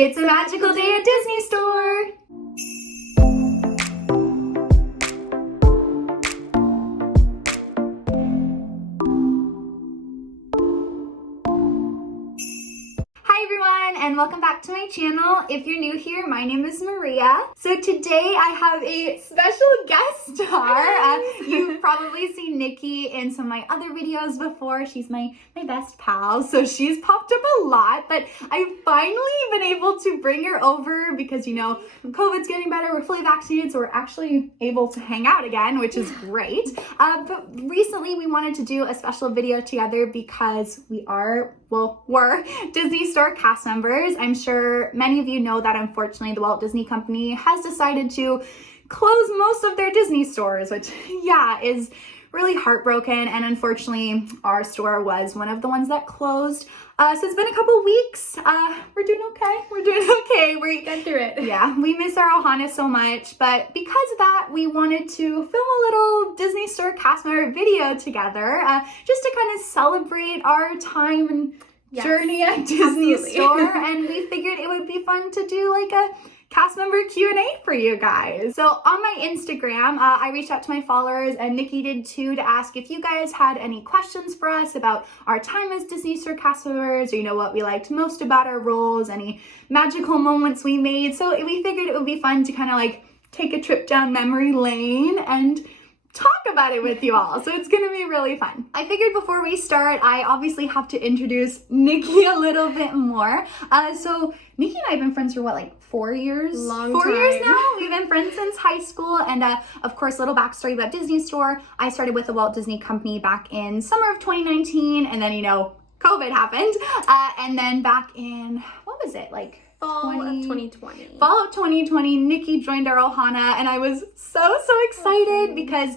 It's a magical day at Disney Store! Hi everyone, and welcome back to my channel. If you're new here, my name is Maria. So today I have a special guest star. You've probably seen Nikki in some of my other videos before. She's my best pal, so she's popped up a lot, but I've finally been able to bring her over because, you know, COVID's getting better, we're fully vaccinated, so we're actually able to hang out again, which is great. But recently we wanted to do a special video together because we're Disney Store cast members. I'm sure many of you know that unfortunately the Walt Disney Company has decided to close most of their Disney stores, which is really heartbroken, and unfortunately our store was one of the ones that closed. So it's been a couple weeks. We're doing okay. We get through it. Yeah, we miss our Ohana so much, but because of that, we wanted to film a little Disney Store cast member video together, just to kind of celebrate our time and journey at Disney Store, and we figured it would be fun to do like a cast member Q&A for you guys. So on my Instagram, I reached out to my followers, and Nikki did too, to ask if you guys had any questions for us about our time as Disney Store cast members, or you know, what we liked most about our roles, any magical moments we made. So we figured it would be fun to kind of like take a trip down memory lane and talk about it with you all. So it's gonna be really fun. I figured before we start, I obviously have to introduce Nikki a little bit more. So Nikki and I have been friends for what, like 4 years? Four years now. We've been friends since high school. And of course, little backstory about Disney Store. I started with the Walt Disney Company back in summer of 2019, and then, you know, COVID happened. And then back in, what was it, like Fall of 2020. Fall of 2020, Nikki joined our Ohana, and I was so excited because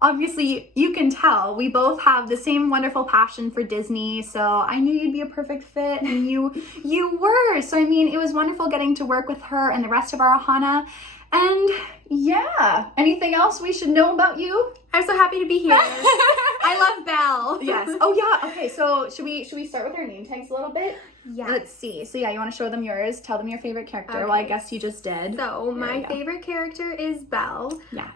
obviously you can tell we both have the same wonderful passion for Disney, so I knew you'd be a perfect fit, and you were. So I mean, it was wonderful getting to work with her and the rest of our Ohana. And yeah, anything else we should know about you? I'm so happy to be here. I love Belle. Yes. Oh yeah. Okay. So should we start with our name tags a little bit? Yeah. Let's see. So yeah, you want to show them yours? Tell them your favorite character. Okay. Well, I guess you just did. So my favorite character is Belle. Yes.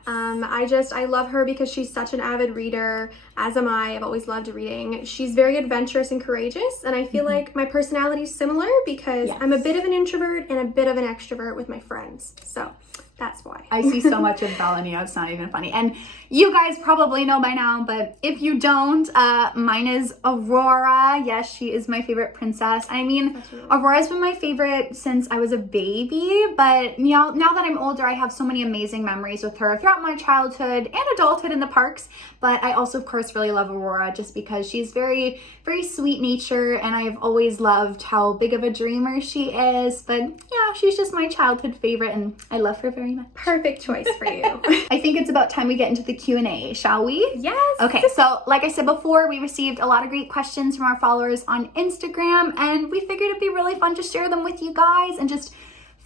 I love her because she's such an avid reader, as am I. I've always loved reading. She's very adventurous and courageous, and I feel like my personality is similar because I'm a bit of an introvert and a bit of an extrovert with my friends. So that's why. I see so much of Belle in you. It's not even funny. And you guys probably know by now, but if you don't, mine is Aurora. Yes, she is my favorite princess. I mean, Aurora's been my favorite since I was a baby, but now that I'm older, I have so many amazing memories with her throughout my childhood and adulthood in the parks. But I also, of course, really love Aurora just because she's very, very sweet nature, and I've always loved how big of a dreamer she is. But yeah, she's just my childhood favorite, and I love her very much. Perfect choice for you. I think it's about time we get into the Q&A, shall we? Yes. Okay, so like I said before, we received a lot of great questions from our followers on Instagram, and we figured it'd be really fun to share them with you guys and just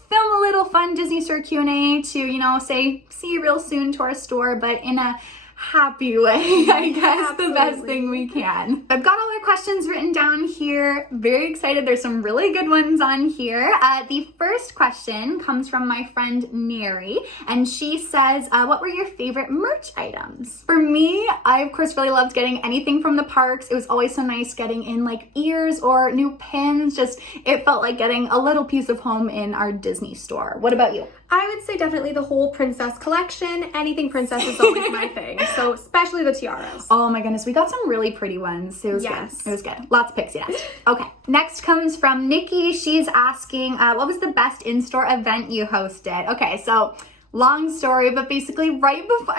film a little fun Disney Store Q&A to, you know, say see you real soon to our store, but in a happy way, I guess. The best thing we can. I've got all our questions written down here. Very excited. There's some really good ones on here. The first question comes from my friend Mary, and she says, what were your favorite merch items? For me, I of course really loved getting anything from the parks. It was always so nice getting in like ears or new pins. Just, it felt like getting a little piece of home in our Disney Store. What about you? I would say definitely the whole princess collection. Anything princess is always my thing. So especially the tiaras. Oh my goodness, we got some really pretty ones. It was good. It was good. Lots of pixie dust. Okay, next comes from Nikki. She's asking, what was the best in-store event you hosted? Okay, so long story, but basically right before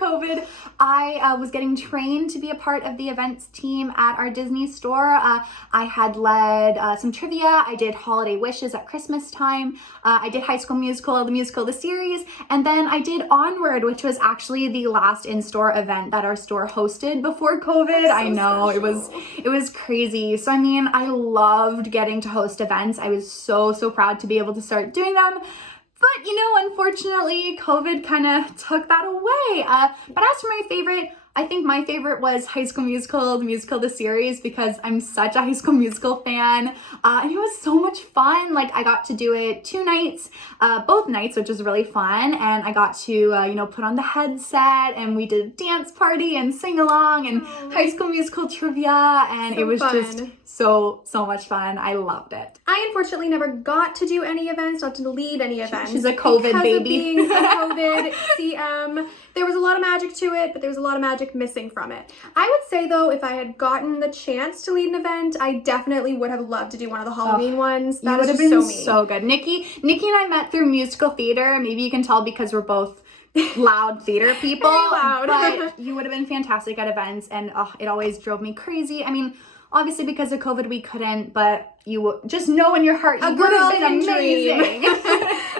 COVID, I was getting trained to be a part of the events team at our Disney Store. I had led some trivia. I did holiday wishes at Christmas time. I did High School Musical, the series, and then I did Onward, which was actually the last in-store event that our store hosted before COVID. So I know, special. It was crazy. So I mean, I loved getting to host events. I was so proud to be able to start doing them. But, you know, unfortunately, COVID kind of took that away. But as for my favorite, I think my favorite was High School Musical, the musical, the series, because I'm such a High School Musical fan. And it was so much fun. Like, I got to do it 2 nights, both nights, which was really fun. And I got to, you know, put on the headset, and we did a dance party and sing along and High School Musical trivia. And So it was fun. just so much fun. I loved it. I unfortunately never got to do any events, not to lead any events. She's a COVID because baby. Of being a COVID CM. There was a lot of magic to it, but there was a lot of magic missing from it. I would say though, if I had gotten the chance to lead an event, I definitely would have loved to do one of the Halloween ones. That would have was been just so good. Nikki and I met through musical theater. Maybe you can tell because we're both loud theater people. Very loud. But you would have been fantastic at events, and it always drove me crazy. I mean, obviously because of COVID we couldn't, but you just know in your heart you would have been amazing.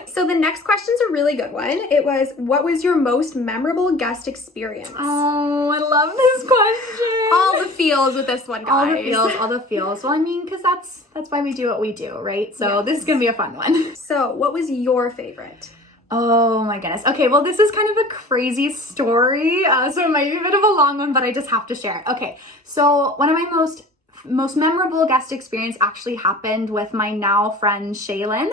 So the next question's a really good one. It was, what was your most memorable guest experience? Oh, I love this question. All the feels with this one, guys. All the feels. Well, I mean, because that's why we do what we do, right? So This is gonna be a fun one. So what was your favorite? Oh my goodness. Okay, well, this is kind of a crazy story, so it might be a bit of a long one, but I just have to share it. Okay, so one of my most memorable guest experience actually happened with my now friend Shaylin.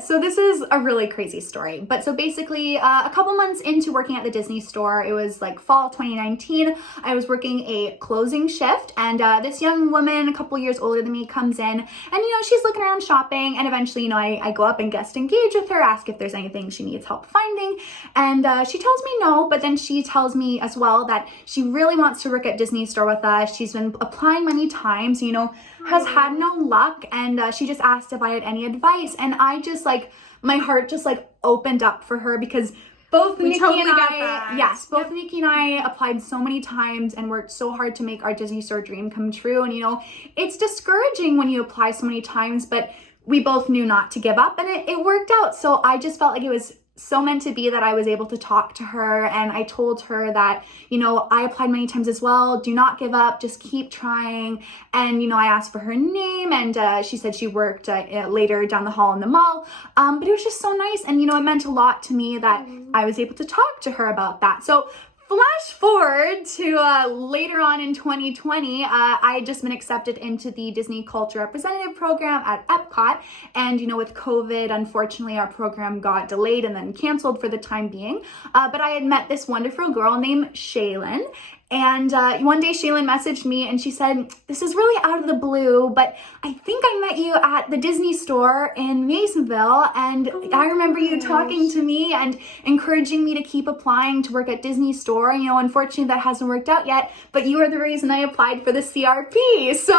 So this is a really crazy story. But so basically, a couple months into working at the Disney store, it was like fall 2019, I was working a closing shift, and this young woman, a couple years older than me, comes in, and you know, she's looking around shopping, and eventually, you know, I go up and guest engage with her, ask if there's anything she needs help finding, and she tells me no, but then she tells me as well that she really wants to work at Disney store with us. She's been applying many times, you know, has had no luck, and she just asked if I had any advice, and I just like, my heart just like opened up for her, because both Nikki and I applied so many times and worked so hard to make our Disney store dream come true. And you know, it's discouraging when you apply so many times, but we both knew not to give up, and it worked out. So I just felt like it was so meant to be that I was able to talk to her, and I told her that, you know, I applied many times as well. Do not give up, just keep trying. And, you know, I asked for her name, and she said she worked later down the hall in the mall. But it was just so nice, and, you know, it meant a lot to me that I was able to talk to her about that. So flash forward to later on in 2020, I had just been accepted into the Disney Culture Representative Program at Epcot. And, you know, with COVID, unfortunately, our program got delayed and then canceled for the time being. But I had met this wonderful girl named Shaylin. And one day Shaylin messaged me and she said, this is really out of the blue, but I think I met you at the Disney store in Masonville, and I remember you talking to me and encouraging me to keep applying to work at Disney store. You know, unfortunately that hasn't worked out yet, but you are the reason I applied for the CRP. So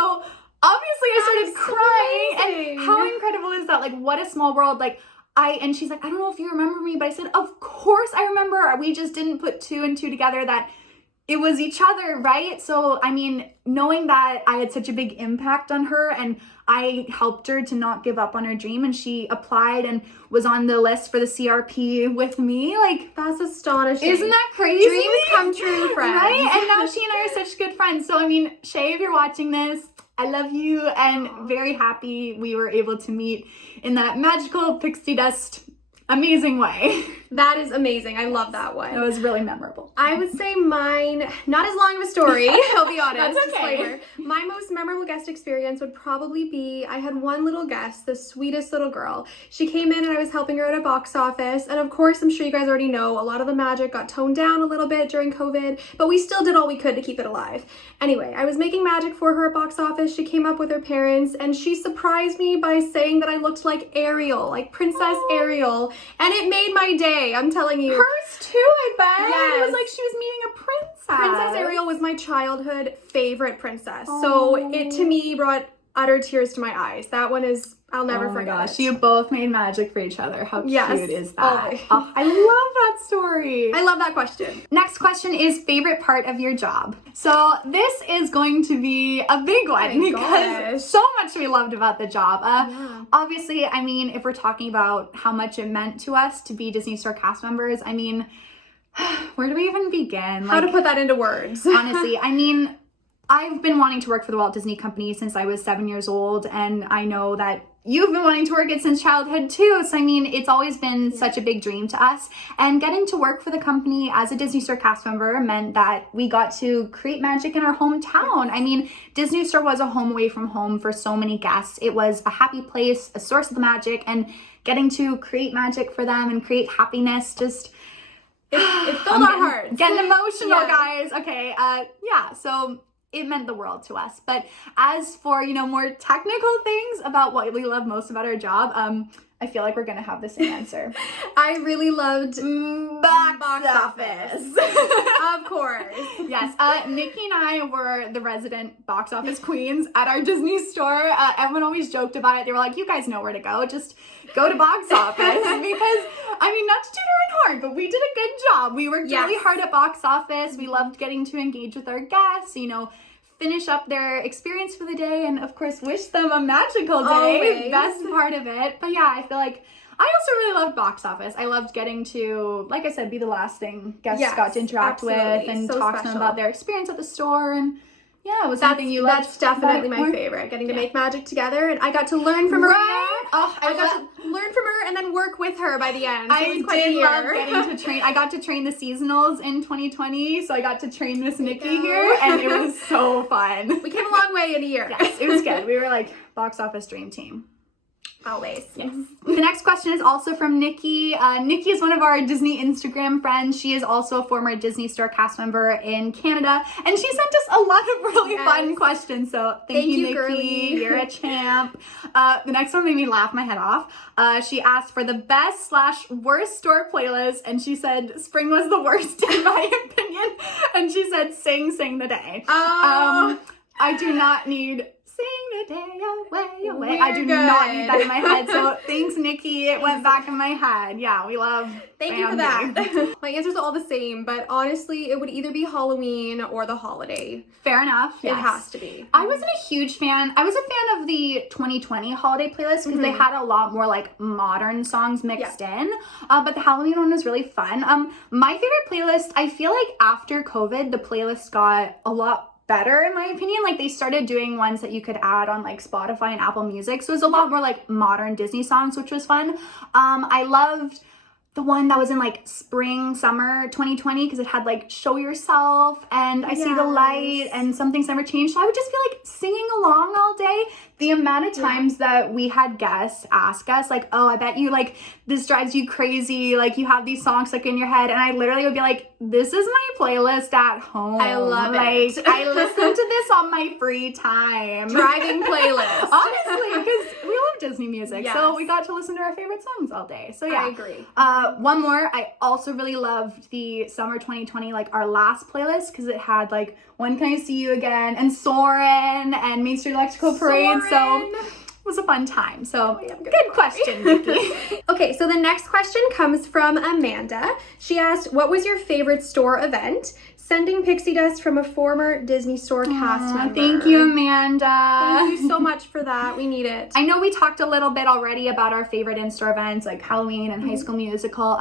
obviously I started crying. And how incredible is that? Like, what a small world. Like, and she's like, I don't know if you remember me, but I said, of course I remember. We just didn't put 2 and 2 together that it was each other, right? So, I mean, knowing that I had such a big impact on her, and I helped her to not give up on her dream, and she applied and was on the list for the CRP with me, like, that's astonishing. Isn't that crazy? Dreams come true, friends. Right? And now she and I are such good friends. So, I mean, Shay, if you're watching this, I love you, and very happy we were able to meet in that magical pixie dust amazing way. That is amazing. I love that one. It was really memorable. I would say mine, not as long of a story, I'll be honest. That's okay. Disclaimer. My most memorable guest experience would probably be, I had one little guest, the sweetest little girl. She came in and I was helping her at a box office. And of course, I'm sure you guys already know, a lot of the magic got toned down a little bit during COVID, but we still did all we could to keep it alive. Anyway, I was making magic for her at box office. She came up with her parents and she surprised me by saying that I looked like Ariel, like Princess Ariel. And it made my day, I'm telling you. Hers too, I bet. Yes. It was like she was meeting a princess. Princess Ariel was my childhood favorite princess. So it to me brought utter tears to my eyes. That one is, I'll never forget. Oh my gosh, you both made magic for each other. How cute is that? Always. Oh, I love that story. I love that question. Next question is favorite part of your job. So this is going to be a big one because so much we loved about the job. Obviously, I mean, if we're talking about how much it meant to us to be Disney Store cast members, I mean, where do we even begin? How to put that into words? Honestly, I mean, I've been wanting to work for the Walt Disney Company since I was 7 years old, and I know that you've been wanting to work it since childhood too. So I mean, it's always been such a big dream to us. And getting to work for the company as a Disney Store cast member meant that we got to create magic in our hometown. I mean, Disney Store was a home away from home for so many guests. It was a happy place, a source of the magic, and getting to create magic for them and create happiness just... It filled our hearts. Getting emotional, guys. Okay, so it meant the world to us. But as for, more technical things about what we love most about our job, I feel like we're gonna have the same answer. I really loved box office. Of course. Yes, Nikki and I were the resident box office queens at our Disney Store. Everyone always joked about it. They were like, you guys know where to go. Just go to box office. Because, I mean, not to toot our own horn, but we did a good job. We worked really hard at box office. We loved getting to engage with our guests, finish up their experience for the day, and of course wish them a magical day. Always. Best part of it. But yeah, I feel like I also really loved box office. I loved getting to, like I said, be the last thing guests got to interact with and talk to them about their experience at the store. And yeah, it was something you loved. That's definitely my favorite, getting to make magic together. And I got to learn from Maria. Oh, I got to learn from her and then work with her by the end. So I did love getting to train. I got to train the seasonals in 2020, so I got to train Miss Nikki here, and it was so fun. We came a long way in a year. Yes, it was good. We were like box office dream team. Always. Yes. The next question is also from Nikki. Nikki is one of our Disney Instagram friends. She is also a former Disney Store cast member in Canada, and she sent us a lot of really fun questions. So thank you, Nikki. Girlie. You're a champ. The next one made me laugh my head off. She asked for the best/worst store playlist, and she said spring was the worst in my opinion. And she said sing the day. I do not need sing the day away. I do not need that in my head. So thanks, Nikki. It went back in my head. Yeah, we love Thank you for that. My answer's all the same, but honestly, it would either be Halloween or the holiday. Fair enough. Yes. It has to be. I wasn't a huge fan. I was a fan of the 2020 holiday playlist because they had a lot more like modern songs mixed in. But the Halloween one was really fun. My favorite playlist, I feel like after COVID, the playlist got a lot better in my opinion. Like they started doing ones that you could add on like Spotify and Apple Music. So it was a lot more like modern Disney songs, which was fun. I loved the one that was in like spring, summer 2020 because it had like Show Yourself and I See the Light and Some Things Never Change. So I would just feel like singing along all day. The amount of times that we had guests ask us like, oh, I bet you like this drives you crazy. Like you have these songs like in your head. And I literally would be like, this is my playlist at home. I love it. Like I listen to this on my free time. Driving playlist. Honestly, because we love Disney music. Yes. So we got to listen to our favorite songs all day. So yeah. I agree. One more, I also really loved the summer 2020, like our last playlist, because it had like When Can I See You Again and Soarin' and Main Street Electrical Parade. So it was a fun time. So good question, Nikki. Okay, so the next question comes from Amanda. She asked, what was your favorite store event? Sending pixie dust from a former Disney Store cast member. Thank you, Amanda. Thank you so much for that. We need it. I know we talked a little bit already about our favorite in-store events like Halloween and High School Musical.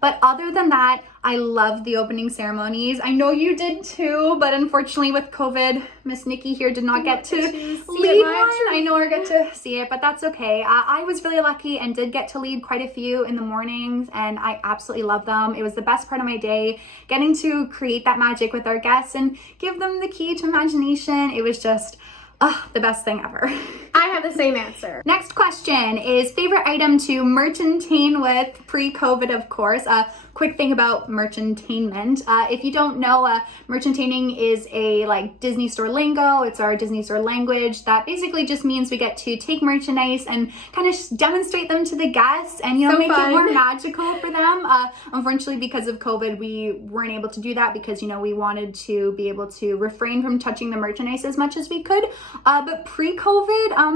But other than that, I loved the opening ceremonies. I know you did too, but unfortunately with COVID, Miss Nikki here did not get to lead one. I know I get to see it, but that's okay. I was really lucky and did get to lead quite a few in the mornings, and I absolutely love them. It was the best part of my day, getting to create that magic with our guests and give them the key to imagination. It was just the best thing ever. I have the same answer. Next question is favorite item to merchantain with pre-COVID, of course. Quick thing about merchantainment. If you don't know, merchantaining is a like Disney Store lingo. It's our Disney Store language that basically just means we get to take merchandise and kind of demonstrate them to the guests and make it more magical for them. Unfortunately, because of COVID, we weren't able to do that because we wanted to be able to refrain from touching the merchandise as much as we could. But pre-COVID,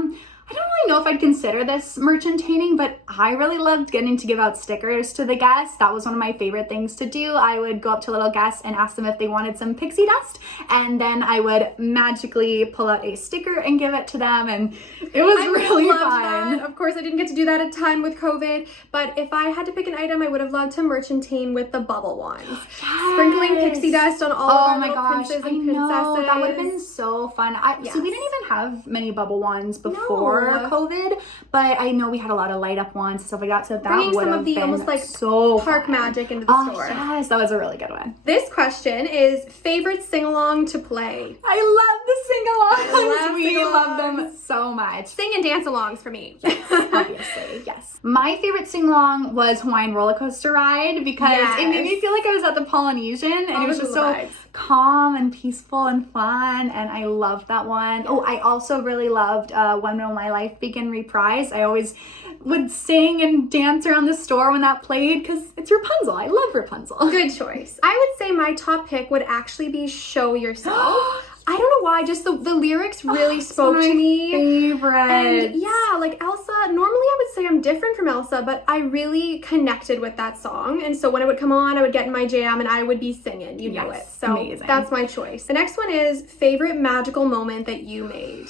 I don't really know if I'd consider this merchantaining, but I really loved getting to give out stickers to the guests. That was one of my favorite things to do. I would go up to little guests and ask them if they wanted some pixie dust, and then I would magically pull out a sticker and give it to them, and it was really fun. That. Of course, I didn't get to do that a ton with COVID, but if I had to pick an item, I would have loved to merchantain with the bubble wands. Yes. Sprinkling pixie dust on all of our little princes and princesses. That would have been so fun. So we didn't even have many bubble wands before. before COVID, but I know we had a lot of light up ones and stuff like that. So that bringing would some have of the been almost like so park fun. magic into the store. Yes, that was a really good one. This question is favorite sing-along to play. I love the sing-alongs. We sing-alongs. love them so much. Sing and dance alongs for me. Obviously, yes. My favorite sing-along was Hawaiian roller coaster ride because it made me feel like I was at the Polynesian, and it was just so calm and peaceful and fun, and I loved that one. Oh, I also really loved When Will My Life Begin Reprise. I always would sing and dance around the store when that played because it's Rapunzel. I love Rapunzel. Good choice. I would say my top pick would actually be Show Yourself. I don't know why, just the lyrics really spoke to me. Favorite. And yeah, like Elsa, normally I would say I'm different from Elsa, but I really connected with that song. And so when it would come on, I would get in my jam and I would be singing. You know it. So amazing. That's my choice. The next one is favorite magical moment that you made.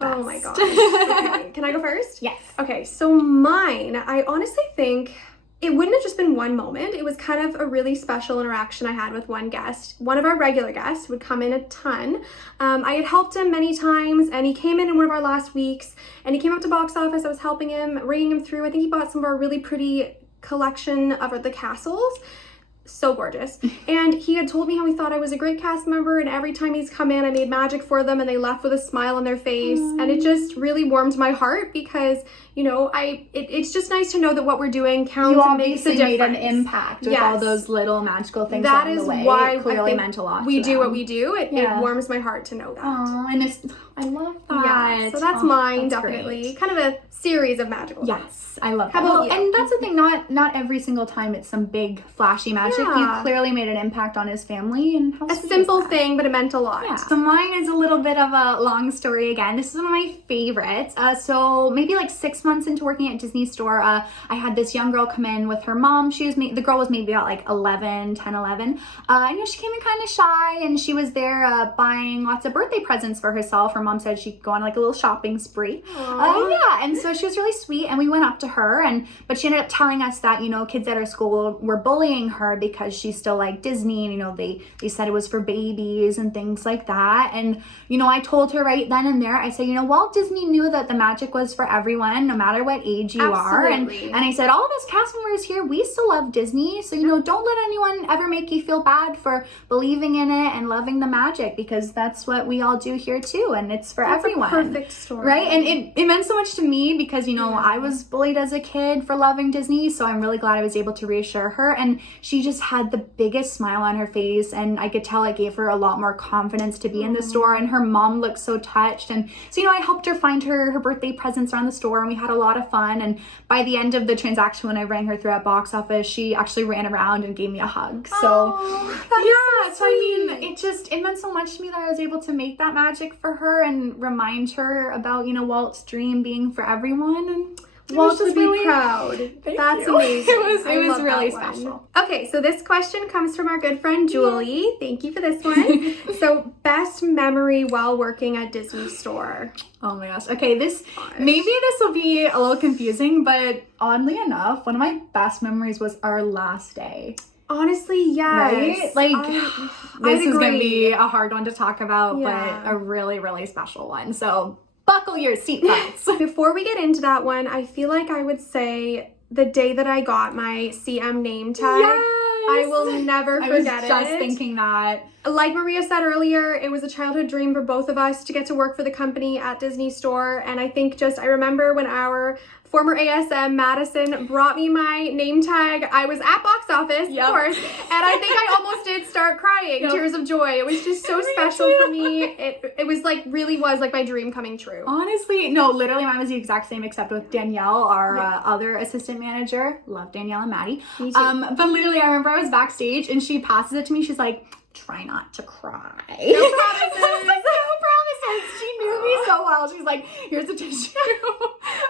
Oh my gosh. Okay. Can I go first? Yes. Okay, so mine, I honestly think it wouldn't have just been one moment. It was kind of a really special interaction I had with one guest. One of our regular guests would come in a ton. I had helped him many times, and he came in one of our last weeks, and he came up to box office. I was helping him, ringing him through. I think he bought some of our really pretty collection of the castles. So gorgeous. And he had told me how he thought I was a great cast member, and every time he's come in, I made magic for them, and they left with a smile on their face. And it just really warmed my heart because, you know, it's just nice to know that what we're doing counts and makes a difference. You obviously made an impact with all those little magical things that along the way. That is why it clearly meant a lot. We do what we do. It warms my heart to know that. Oh, and I love that. Yeah, so that's mine, definitely. Great. Kind of a series of magical things. Yes, I love that. How about you? And that's the thing, not every single time it's some big flashy magic. You clearly made an impact on his family, and how a simple thing, but it meant a lot. Yeah. So mine is a little bit of a long story again. This is one of my favorites. So maybe like 6 months into working at Disney Store, I had this young girl come in with her mom. The girl was maybe about like 11. I know she came in kind of shy, and she was there buying lots of birthday presents for herself. Her mom said she'd go on like a little shopping spree. And so she was really sweet, and we went up to her, but she ended up telling us that, you know, kids at her school were bullying her because she still liked Disney, and, you know, they said it was for babies and things like that. And, you know, I told her right then and there, I said, you know, Walt Disney knew that the magic was for everyone, no matter what age you are. And I said, all of us cast members here, we still love Disney. So, you know, don't let anyone ever make you feel bad for believing in it and loving the magic, because that's what we all do here too. And it's for everyone. That's a perfect story. Right? And it meant so much to me because, you know, I was bullied as a kid for loving Disney. So I'm really glad I was able to reassure her. And she just had the biggest smile on her face. And I could tell it gave her a lot more confidence to be in the store. And her mom looked so touched. And so, you know, I helped her find her birthday presents around the store, and we had a lot of fun. And by the end of the transaction, when I rang her through at box office, she actually ran around and gave me a hug. So so I mean, it meant so much to me that I was able to make that magic for her and remind her about, you know, Walt's dream being for everyone. And Walt would be proud. That's amazing. It was really special. Okay, so this question comes from our good friend Julie. Thank you for this one. So, best memory while working at Disney Store. Oh my gosh. Okay, maybe this will be a little confusing, but oddly enough, one of my best memories was our last day. Honestly, yes. Right? Like, this is going to be a hard one to talk about, but a really, really special one. So buckle your seatbelts. Before we get into that one, I feel like I would say the day that I got my CM name tag. Yes! I will never forget it. I was just thinking that. Like Maria said earlier, it was a childhood dream for both of us to get to work for the company at Disney Store. And I think I remember when our former ASM, Madison, brought me my name tag. I was at box office, of course, and I think I almost did start crying, tears of joy. It was just so special for me. It was like, really was like my dream coming true. Honestly, no, literally mine was the exact same, except with Danielle, our other assistant manager. Love Danielle and Maddie. Me too. But literally, I remember I was backstage and she passes it to me. She's like, try not to cry. No promises. I was like, no promises. She knew me so well. She's like, here's a tissue.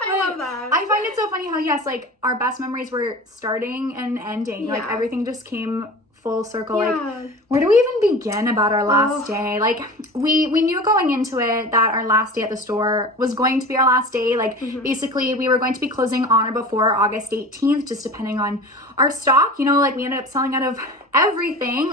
I love that. I find it so funny how, yes, like our best memories were starting and ending. Like everything just came full circle. Like, where do we even begin about our last day? Like, we knew going into it that our last day at the store was going to be our last day. Like, basically, we were going to be closing on or before August 18th, just depending on our stock. You know, like, we ended up selling out of everything.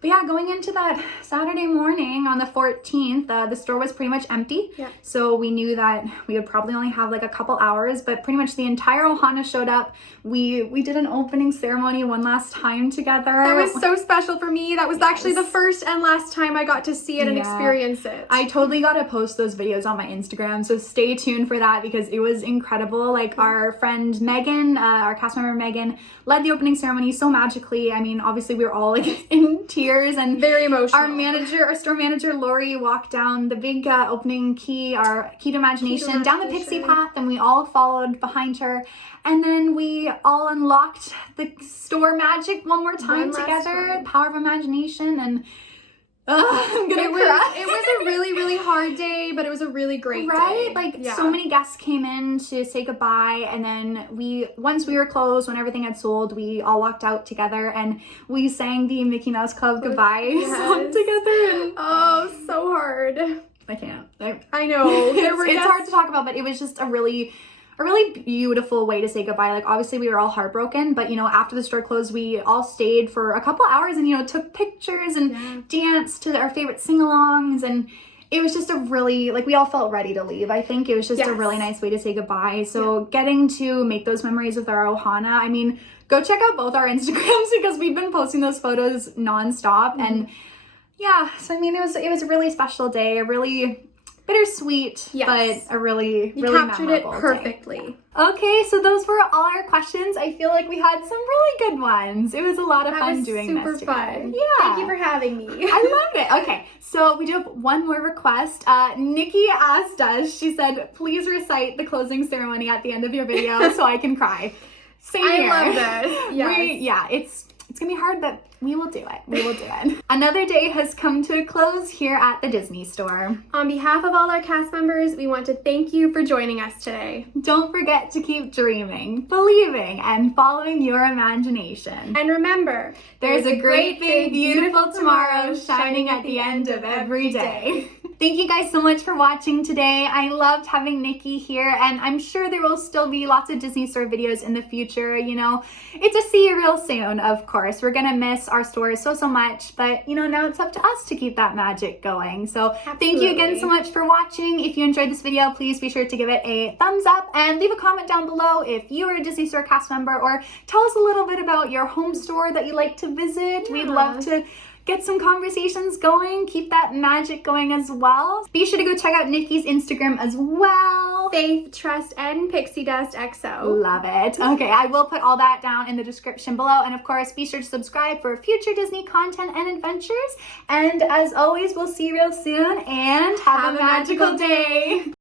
But yeah, going into that Saturday morning on the 14th, the store was pretty much empty. Yeah. So we knew that we would probably only have like a couple hours, but pretty much the entire Ohana showed up. We did an opening ceremony one last time together. That was so special for me. That was actually the first and last time I got to see it and experience it. I totally got to post those videos on my Instagram, so stay tuned for that because it was incredible. Like our friend Megan, our cast member Megan, led the opening ceremony so magically. I mean, obviously we were all like in tears and very emotional. Our store manager Lori walked down the big opening key, our key to imagination, down the pixie path, and we all followed behind her. And then we all unlocked the store magic one more time together, power of imagination, and I'm gonna cry. It was a really, really hard day, but it was a really great day. Right? Like so many guests came in to say goodbye, and then once we were closed, when everything had sold, we all walked out together and we sang the Mickey Mouse Club goodbye song together. And oh, so hard. I can't. I know. It's hard to talk about, but it was just a really beautiful way to say goodbye. Like obviously we were all heartbroken, but you know, after the store closed, we all stayed for a couple hours and, you know, took pictures and danced to our favorite sing-alongs, and it was just a really, like, we all felt ready to leave. I think it was just a really nice way to say goodbye. So getting to make those memories with our Ohana, I mean, go check out both our Instagrams because we've been posting those photos nonstop. And yeah, so I mean, it was a really special day, a really bittersweet, but a really captured it memorable perfectly. Day. Okay, so those were all our questions. I feel like we had some really good ones. It was a lot of fun doing this. Super fun. Yeah. Thank you for having me. I loved it. Okay, so we do have one more request. Nikki asked us, she said, please recite the closing ceremony at the end of your video so I can cry. Same here. I love this. Yes. It's gonna be hard, but we will do it. We will do it. Another day has come to a close here at the Disney Store. On behalf of all our cast members, we want to thank you for joining us today. Don't forget to keep dreaming, believing, and following your imagination. And remember, there's a great, big, beautiful tomorrow shining at the end of every day. Thank you guys so much for watching today. I loved having Nikki here, and I'm sure there will still be lots of Disney Store videos in the future. You know, it's a see you real soon, of course. We're gonna miss our stores so much, but you know, now it's up to us to keep that magic going. So thank you again so much for watching. If you enjoyed this video, please be sure to give it a thumbs up and leave a comment down below if you are a Disney Store cast member, or tell us a little bit about your home store that you like to visit. We'd love to get some conversations going, keep that magic going as well. Be sure to go check out Nikki's Instagram as well. Faith, Trust, and Pixie Dust XO. Love it. Okay, I will put all that down in the description below. And of course, be sure to subscribe for future Disney content and adventures. And as always, we'll see you real soon, and have a magical day.